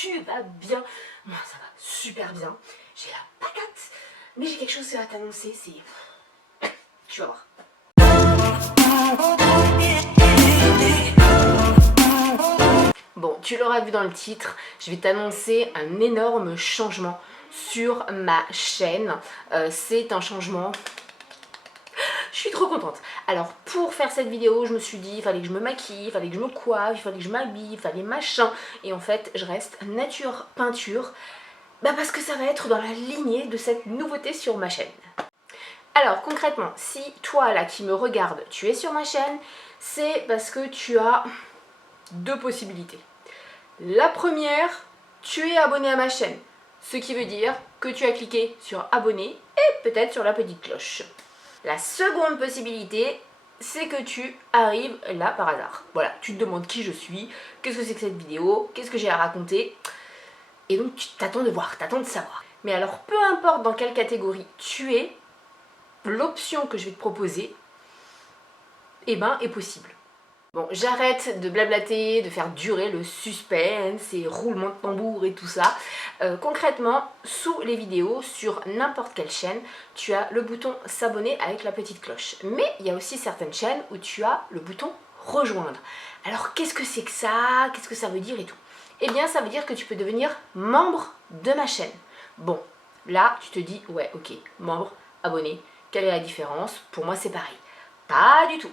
tu vas bien? Moi ça va super bien, j'ai la patate, mais j'ai quelque chose à t'annoncer, c'est... Tu vas voir. Bon, tu l'auras vu dans le titre, je vais t'annoncer un énorme changement sur ma chaîne. C'est un changement... Je suis trop contente. Alors pour faire cette vidéo, je me suis dit, il fallait que je me maquille, il fallait que je me coiffe, il fallait que je m'habille, il fallait machin. Et en fait, je reste nature peinture. Bah parce que ça va être dans la lignée de cette nouveauté sur ma chaîne. Alors concrètement, si toi là qui me regarde, tu es sur ma chaîne, c'est parce que tu as deux possibilités. La première, tu es abonné à ma chaîne. Ce qui veut dire que tu as cliqué sur abonner et peut-être sur la petite cloche. La seconde possibilité, c'est que tu arrives là par hasard. Voilà, tu te demandes qui je suis, qu'est-ce que c'est que cette vidéo, qu'est-ce que j'ai à raconter. Et donc tu t'attends de voir, t'attends de savoir. Mais alors peu importe dans quelle catégorie tu es, l'option que je vais te proposer, eh ben, est possible. Bon, j'arrête de blablater, de faire durer le suspense et roulement de tambour et tout ça. Concrètement, sous les vidéos, sur n'importe quelle chaîne, tu as le bouton s'abonner avec la petite cloche. Mais il y a aussi certaines chaînes où tu as le bouton rejoindre. Alors qu'est-ce que c'est que ça? Qu'est-ce que ça veut dire et tout? Eh bien, ça veut dire que tu peux devenir membre de ma chaîne. Bon, là, tu te dis, ouais, ok, membre, abonné, quelle est la différence? Pour moi, c'est pareil. Pas du tout.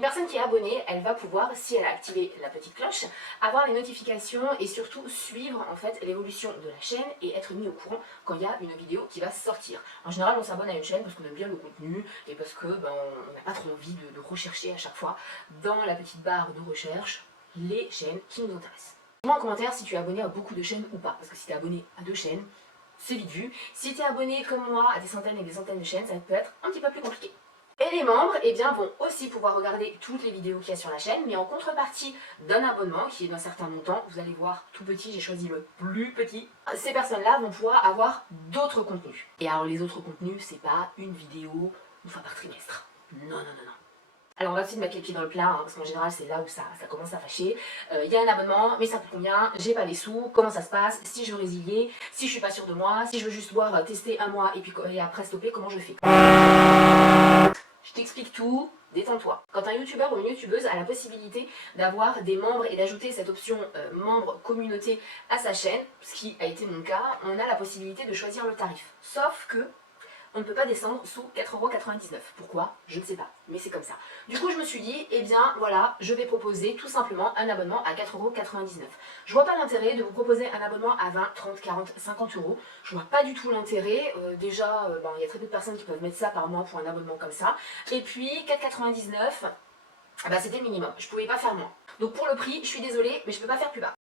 Une personne qui est abonnée, elle va pouvoir, si elle a activé la petite cloche, avoir les notifications et surtout suivre en fait l'évolution de la chaîne et être mis au courant quand il y a une vidéo qui va sortir. En général, on s'abonne à une chaîne parce qu'on aime bien le contenu et parce que on n'a pas trop envie de rechercher à chaque fois dans la petite barre de recherche les chaînes qui nous intéressent. Dis-moi en commentaire si tu es abonné à beaucoup de chaînes ou pas, parce que si tu es abonné à 2 chaînes, c'est vite vu. Si tu es abonné comme moi à des centaines et des centaines de chaînes, ça peut être un petit peu plus compliqué. Et les membres eh bien, vont aussi pouvoir regarder toutes les vidéos qu'il y a sur la chaîne, mais en contrepartie d'un abonnement qui est d'un certain montant. Vous allez voir tout petit, j'ai choisi le plus petit. Ces personnes-là vont pouvoir avoir d'autres contenus. Et alors les autres contenus, c'est pas une vidéo une fois par trimestre. Non, non, non, non. Alors on va essayer de mettre les pieds dans le plat, hein, parce qu'en général c'est là où ça commence à fâcher. Il y a un abonnement, mais ça coûte combien? J'ai pas les sous, comment ça se passe? Si je veux résilier, si je suis pas sûre de moi, si je veux juste voir tester un mois et puis et après stopper, comment je fais? Je t'explique tout, détends-toi. Quand un youtubeur ou une youtubeuse a la possibilité d'avoir des membres et d'ajouter cette option membre communauté à sa chaîne, ce qui a été mon cas, on a la possibilité de choisir le tarif. Sauf que on ne peut pas descendre sous 4,99 €. Pourquoi? Je ne sais pas, mais c'est comme ça. Du coup, je me suis dit, eh bien voilà, je vais proposer tout simplement un abonnement à 4,99 €. Je vois pas l'intérêt de vous proposer un abonnement à 20, 30, 40, 50 €. Je vois pas du tout l'intérêt. Déjà, il y a très peu de personnes qui peuvent mettre ça par mois pour un abonnement comme ça. Et puis, 4,99 €, c'était le minimum. Je pouvais pas faire moins. Donc pour le prix, je suis désolée, mais je peux pas faire plus bas.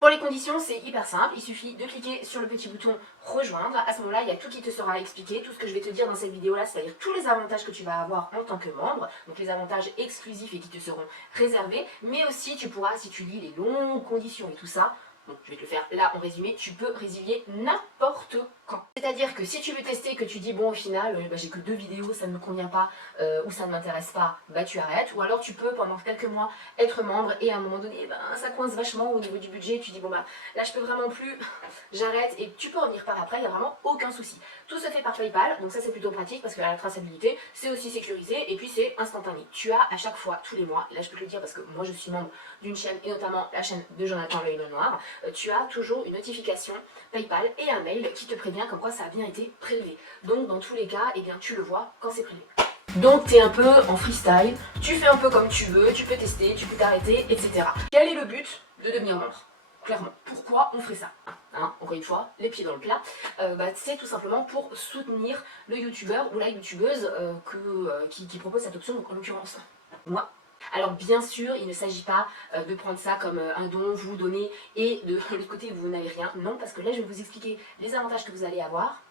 Pour les conditions, c'est hyper simple, il suffit de cliquer sur le petit bouton rejoindre. À ce moment-là, il y a tout qui te sera expliqué, tout ce que je vais te dire dans cette vidéo-là, c'est-à-dire tous les avantages que tu vas avoir en tant que membre, donc les avantages exclusifs et qui te seront réservés, mais aussi tu pourras, si tu lis les longues conditions et tout ça, donc je vais te le faire là en résumé, tu peux résilier n'importe quand. C'est-à-dire que si tu veux tester, que tu dis bon au final j'ai que 2 vidéos, ça ne me convient pas ou ça ne m'intéresse pas, tu arrêtes. Ou alors tu peux pendant quelques mois être membre et à un moment donné ça coince vachement au niveau du budget, tu dis bon là je peux vraiment plus, j'arrête et tu peux revenir par après, il n'y a vraiment aucun souci. Tout se fait par PayPal, donc ça c'est plutôt pratique parce que la traçabilité c'est aussi sécurisé et puis c'est instantané. Tu as à chaque fois, tous les mois, et là je peux te le dire parce que moi je suis membre d'une chaîne et notamment la chaîne de Jonathan L'Œil Noir, tu as toujours une notification PayPal et un mail qui te prévient comme quoi ça a bien été prélevé. Donc dans tous les cas, eh bien, tu le vois quand c'est prélevé. Donc tu es un peu en freestyle, tu fais un peu comme tu veux, tu peux tester, tu peux t'arrêter, etc. Quel est le but de devenir membre? Clairement, pourquoi on ferait ça? Encore une fois, les pieds dans le plat, c'est tout simplement pour soutenir le youtubeur ou la youtubeuse qui propose cette option, donc en l'occurrence moi. Alors bien sûr, il ne s'agit pas de prendre ça comme un don, vous donnez et de l'autre côté vous n'avez rien. Non, parce que là je vais vous expliquer les avantages que vous allez avoir.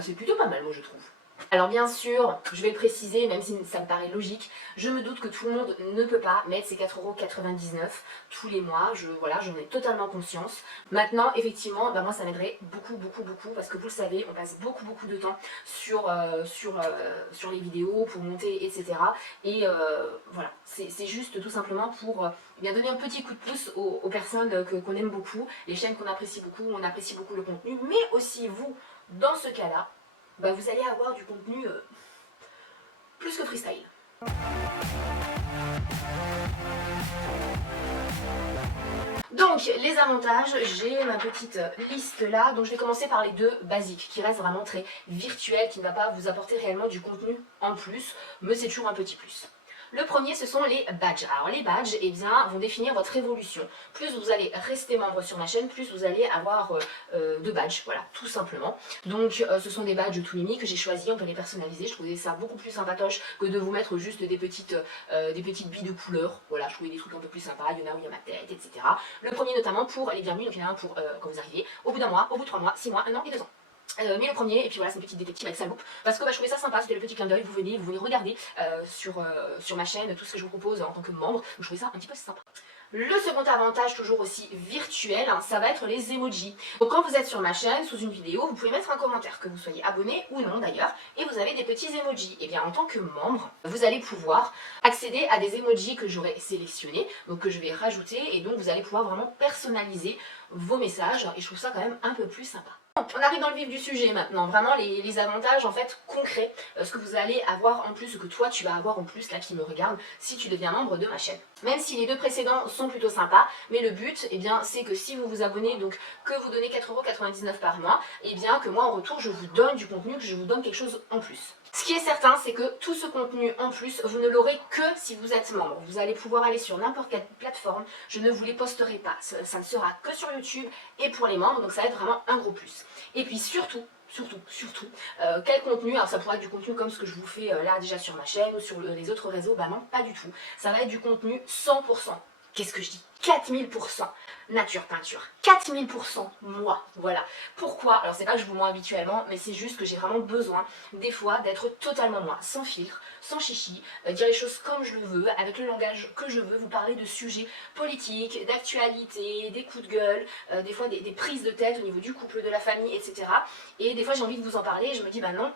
C'est plutôt pas mal moi je trouve. Alors bien sûr, je vais le préciser, même si ça me paraît logique, je me doute que tout le monde ne peut pas mettre ces 4,99 € tous les mois, voilà, j'en ai totalement conscience. Maintenant, effectivement, bah moi ça m'aiderait beaucoup, parce que vous le savez, on passe beaucoup de temps sur les vidéos pour monter, etc. Et voilà, c'est juste tout simplement pour bien donner un petit coup de pouce aux personnes qu'on aime beaucoup, les chaînes qu'on apprécie beaucoup, on apprécie beaucoup le contenu, mais aussi vous, dans ce cas-là, bah vous allez avoir du contenu plus que freestyle. Donc les avantages, j'ai ma petite liste là, donc je vais commencer par les deux basiques, qui restent vraiment très virtuels, qui ne va pas vous apporter réellement du contenu en plus, mais c'est toujours un petit plus. Le premier, ce sont les badges. Alors les badges, eh bien, vont définir votre évolution. Plus vous allez rester membre sur ma chaîne, plus vous allez avoir de badges, voilà, tout simplement. Donc ce sont des badges Twimi que j'ai choisis, on peut les personnaliser. Je trouvais ça beaucoup plus sympatoche que de vous mettre juste des petites billes de couleur. Voilà, je trouvais des trucs un peu plus sympas, il y en a où il y a ma tête, etc. Le premier notamment pour les bienvenus, donc il y en a un pour quand vous arrivez, au bout d'un mois, au bout de 3 mois, 6 mois, 1 an et 2 ans. Mais le premier, et puis voilà, c'est une petite détective avec sa loupe, parce que je trouvais ça sympa, c'était le petit clin d'œil, vous venez regarder sur ma chaîne tout ce que je vous propose en tant que membre, donc je trouvais ça un petit peu sympa. Le second avantage, toujours aussi virtuel, ça va être les emojis. Donc quand vous êtes sur ma chaîne, sous une vidéo, vous pouvez mettre un commentaire, que vous soyez abonné ou non d'ailleurs, et vous avez des petits emojis. Et bien en tant que membre, vous allez pouvoir accéder à des emojis que j'aurai sélectionnés, donc que je vais rajouter, et donc vous allez pouvoir vraiment personnaliser vos messages, et je trouve ça quand même un peu plus sympa. On arrive dans le vif du sujet maintenant, vraiment les avantages en fait concrets, ce que vous allez avoir en plus, ce que toi tu vas avoir en plus là qui me regarde si tu deviens membre de ma chaîne. Même si les deux précédents sont plutôt sympas, mais le but eh bien c'est que si vous vous abonnez, donc que vous donnez 4,99 € par mois, et bien que moi en retour je vous donne du contenu, que je vous donne quelque chose en plus. Ce qui est certain, c'est que tout ce contenu en plus, vous ne l'aurez que si vous êtes membre. Vous allez pouvoir aller sur n'importe quelle plateforme, je ne vous les posterai pas. Ça ne sera que sur YouTube et pour les membres, donc ça va être vraiment un gros plus. Et puis surtout, quel contenu, alors ça pourrait être du contenu comme ce que je vous fais là déjà sur ma chaîne ou sur les autres réseaux, bah non, pas du tout. Ça va être du contenu 100%. Qu'est-ce que je dis? 4000% nature peinture, 4000% moi, voilà. Pourquoi? Alors c'est pas que je vous mens habituellement, mais c'est juste que j'ai vraiment besoin des fois d'être totalement moi, sans filtre, sans chichi, dire les choses comme je le veux, avec le langage que je veux, vous parler de sujets politiques, d'actualité, des coups de gueule, des fois des prises de tête au niveau du couple, de la famille, etc. Et des fois j'ai envie de vous en parler et je me dis bah non,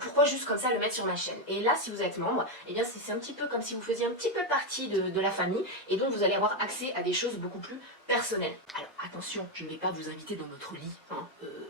pourquoi juste comme ça le mettre sur ma chaîne? Et là, si vous êtes membre, eh bien c'est un petit peu comme si vous faisiez un petit peu partie de la famille, et donc vous allez avoir accès à des choses beaucoup plus personnelles. Alors attention, je ne vais pas vous inviter dans notre lit, hein,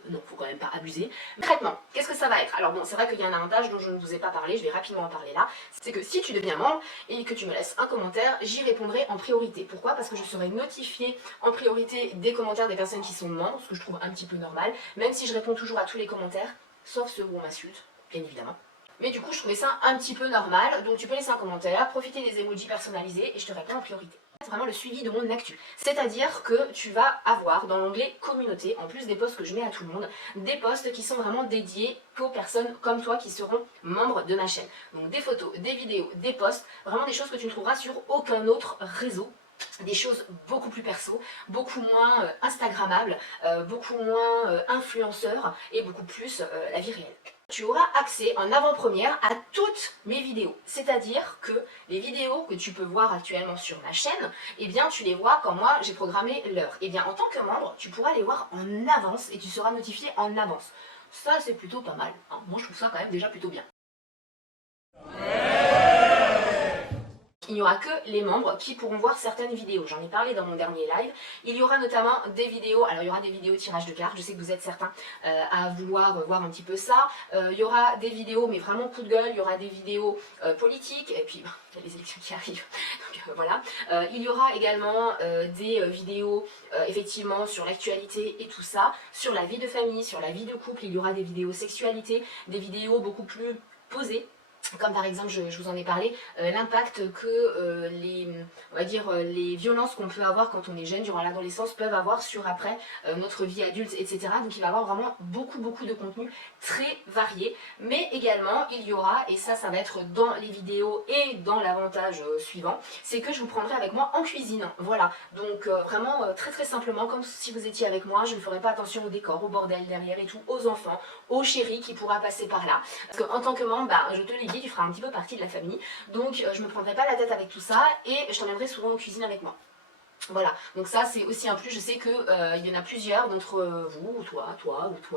non, faut quand même pas abuser. Concrètement, qu'est-ce que ça va être? Alors bon, c'est vrai qu'il y a un avantage dont je ne vous ai pas parlé, je vais rapidement en parler là, c'est que si tu deviens membre et que tu me laisses un commentaire, j'y répondrai en priorité. Pourquoi? Parce que je serai notifiée en priorité des commentaires des personnes qui sont membres, ce que je trouve un petit peu normal, même si je réponds toujours à tous les commentaires, sauf ceux où on m'insulte, bien évidemment. Mais du coup, je trouvais ça un petit peu normal, donc tu peux laisser un commentaire, profiter des emojis personnalisés et je te réponds en priorité. C'est vraiment le suivi de mon actu. C'est-à-dire que tu vas avoir dans l'onglet communauté, en plus des posts que je mets à tout le monde, des posts qui sont vraiment dédiés qu'aux personnes comme toi qui seront membres de ma chaîne. Donc des photos, des vidéos, des posts, vraiment des choses que tu ne trouveras sur aucun autre réseau. Des choses beaucoup plus perso, beaucoup moins instagrammables, beaucoup moins influenceurs et beaucoup plus la vie réelle. Tu auras accès en avant-première à toutes mes vidéos. C'est-à-dire que les vidéos que tu peux voir actuellement sur ma chaîne, eh bien tu les vois quand moi j'ai programmé l'heure. Eh bien en tant que membre, tu pourras les voir en avance et tu seras notifié en avance. Ça c'est plutôt pas mal, hein. Moi je trouve ça quand même déjà plutôt bien. Il n'y aura que les membres qui pourront voir certaines vidéos. J'en ai parlé dans mon dernier live. Il y aura notamment des vidéos, alors il y aura des vidéos tirage de cartes, je sais que vous êtes certains à vouloir voir un petit peu ça. Il y aura des vidéos, mais vraiment coup de gueule, il y aura des vidéos politiques, et puis il y a les élections qui arrivent, donc voilà. Il y aura également des vidéos effectivement sur l'actualité et tout ça, sur la vie de famille, sur la vie de couple, il y aura des vidéos sexualité, des vidéos beaucoup plus posées. Comme par exemple, je vous en ai parlé, l'impact que on va dire, les violences qu'on peut avoir quand on est jeune durant l'adolescence peuvent avoir sur après notre vie adulte, etc. Donc il va y avoir vraiment beaucoup de contenu très varié. Mais également, il y aura, et ça va être dans les vidéos et dans l'avantage suivant, c'est que je vous prendrai avec moi en cuisine. Voilà, donc vraiment très simplement, comme si vous étiez avec moi, je ne ferai pas attention au décor, au bordel derrière et tout, aux enfants, au chéri qui pourra passer par là. Parce qu'en tant que membre, bah, je te l'ai dit, tu feras un petit peu partie de la famille. Donc je me prendrai pas la tête avec tout ça et je t'emmènerai souvent en cuisine avec moi. Voilà, donc ça c'est aussi un plus, je sais qu'il y en a plusieurs d'entre vous, ou toi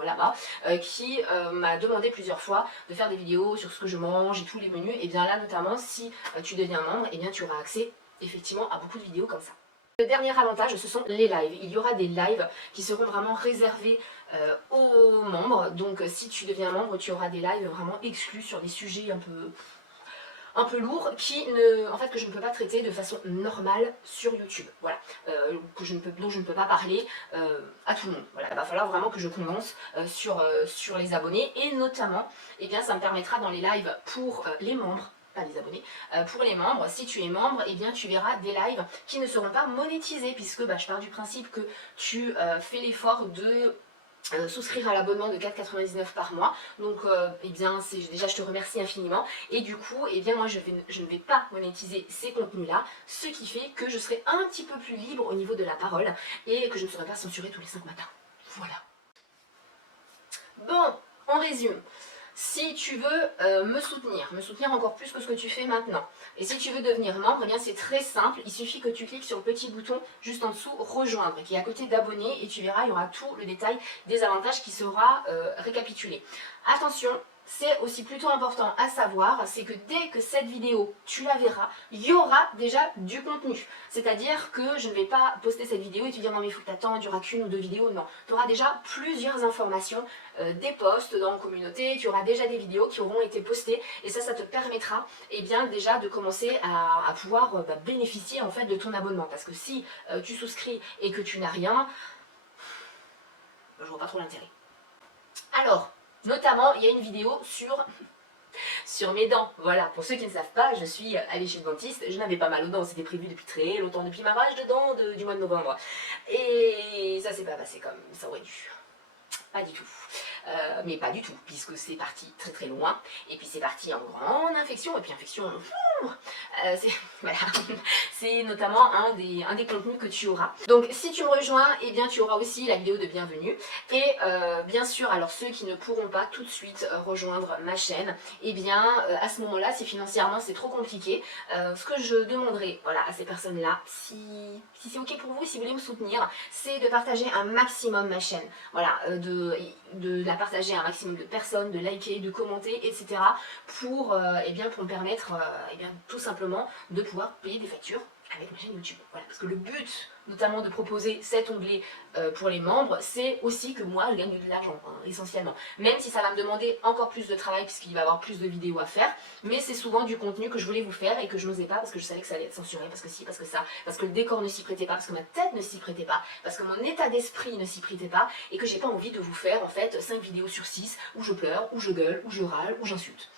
là-bas, qui m'a demandé plusieurs fois de faire des vidéos sur ce que je mange et tous les menus, et bien là notamment si tu deviens membre, et bien tu auras accès effectivement à beaucoup de vidéos comme ça. Le dernier avantage, ce sont les lives. Il y aura des lives qui seront vraiment réservés aux membres. Donc si tu deviens membre, tu auras des lives vraiment exclus sur des sujets un peu lourds en fait, que je ne peux pas traiter de façon normale sur YouTube. Voilà, dont je ne peux pas parler à tout le monde. Voilà, il va falloir vraiment que je condense sur les abonnés. Et notamment, eh bien, ça me permettra dans les lives pour les membres, pas les abonnés, pour les membres, si tu es membre, eh bien tu verras des lives qui ne seront pas monétisés, puisque bah, je pars du principe que tu fais l'effort de souscrire à l'abonnement de 4,99 € par mois. Donc eh bien déjà je te remercie infiniment, et du coup eh bien moi je ne vais pas monétiser ces contenus là, ce qui fait que je serai un petit peu plus libre au niveau de la parole et que je ne serai pas censurée tous les 5 matins. Voilà. Bon, on résume. Si tu veux me soutenir encore plus que ce que tu fais maintenant, et si tu veux devenir membre, eh bien c'est très simple, il suffit que tu cliques sur le petit bouton juste en dessous, rejoindre, qui est à côté d'abonner, et tu verras, il y aura tout le détail des avantages qui sera récapitulé. Attention, c'est aussi plutôt important à savoir, c'est que dès que cette vidéo, tu la verras, il y aura déjà du contenu. C'est-à-dire que je ne vais pas poster cette vidéo et te dire non mais il faut que tu attends, il n'y aura qu'une ou deux vidéos, non. Tu auras déjà plusieurs informations, des posts dans la communauté, tu auras déjà des vidéos qui auront été postées, et ça te permettra eh bien, déjà de commencer à pouvoir bénéficier en fait de ton abonnement. Parce que si tu souscris et que tu n'as rien, je vois pas trop l'intérêt. Alors, notamment, il y a une vidéo sur mes dents. Voilà, pour ceux qui ne savent pas, je suis allée chez le dentiste, je n'avais pas mal aux dents, c'était prévu depuis très longtemps, depuis ma rage de dents du mois de novembre. Et ça s'est pas passé comme ça aurait dû. Pas du tout. Mais pas du tout, puisque c'est parti très loin, et puis c'est parti en grande infection, et puis infection, voilà, c'est notamment un des contenus que tu auras. Donc si tu me rejoins, eh bien tu auras aussi la vidéo de bienvenue, et bien sûr, alors ceux qui ne pourront pas tout de suite rejoindre ma chaîne, eh bien à ce moment-là, si financièrement c'est trop compliqué, ce que je demanderai voilà, à ces personnes-là, si c'est ok pour vous, si vous voulez me soutenir, c'est de partager un maximum ma chaîne, voilà, de la partager à un maximum de personnes, de liker, de commenter, etc. pour me permettre tout simplement de pouvoir payer des factures avec ma chaîne YouTube. Voilà, parce que le but notamment de proposer cet onglet pour les membres, c'est aussi que moi je gagne de l'argent, hein, essentiellement. Même si ça va me demander encore plus de travail puisqu'il va y avoir plus de vidéos à faire, mais c'est souvent du contenu que je voulais vous faire et que je n'osais pas parce que je savais que ça allait être censuré, parce que si, parce que ça, parce que le décor ne s'y prêtait pas, parce que ma tête ne s'y prêtait pas, parce que mon état d'esprit ne s'y prêtait pas, et que j'ai pas envie de vous faire en fait 5 vidéos sur 6 où je pleure, où je gueule, où je râle, où j'insulte.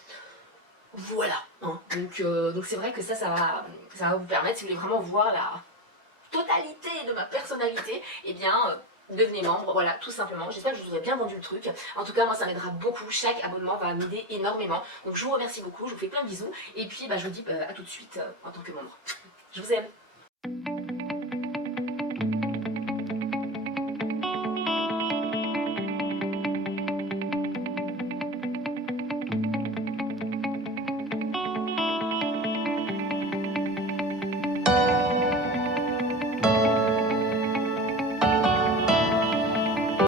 Voilà, hein. Donc c'est vrai que ça va vous permettre, si vous voulez vraiment voir la totalité de ma personnalité, eh bien devenez membre, voilà, tout simplement. J'espère que je vous aurai bien vendu le truc. En tout cas, moi ça m'aidera beaucoup, chaque abonnement va m'aider énormément. Donc je vous remercie beaucoup, je vous fais plein de bisous, et puis je vous dis à tout de suite en tant que membre. Je vous aime.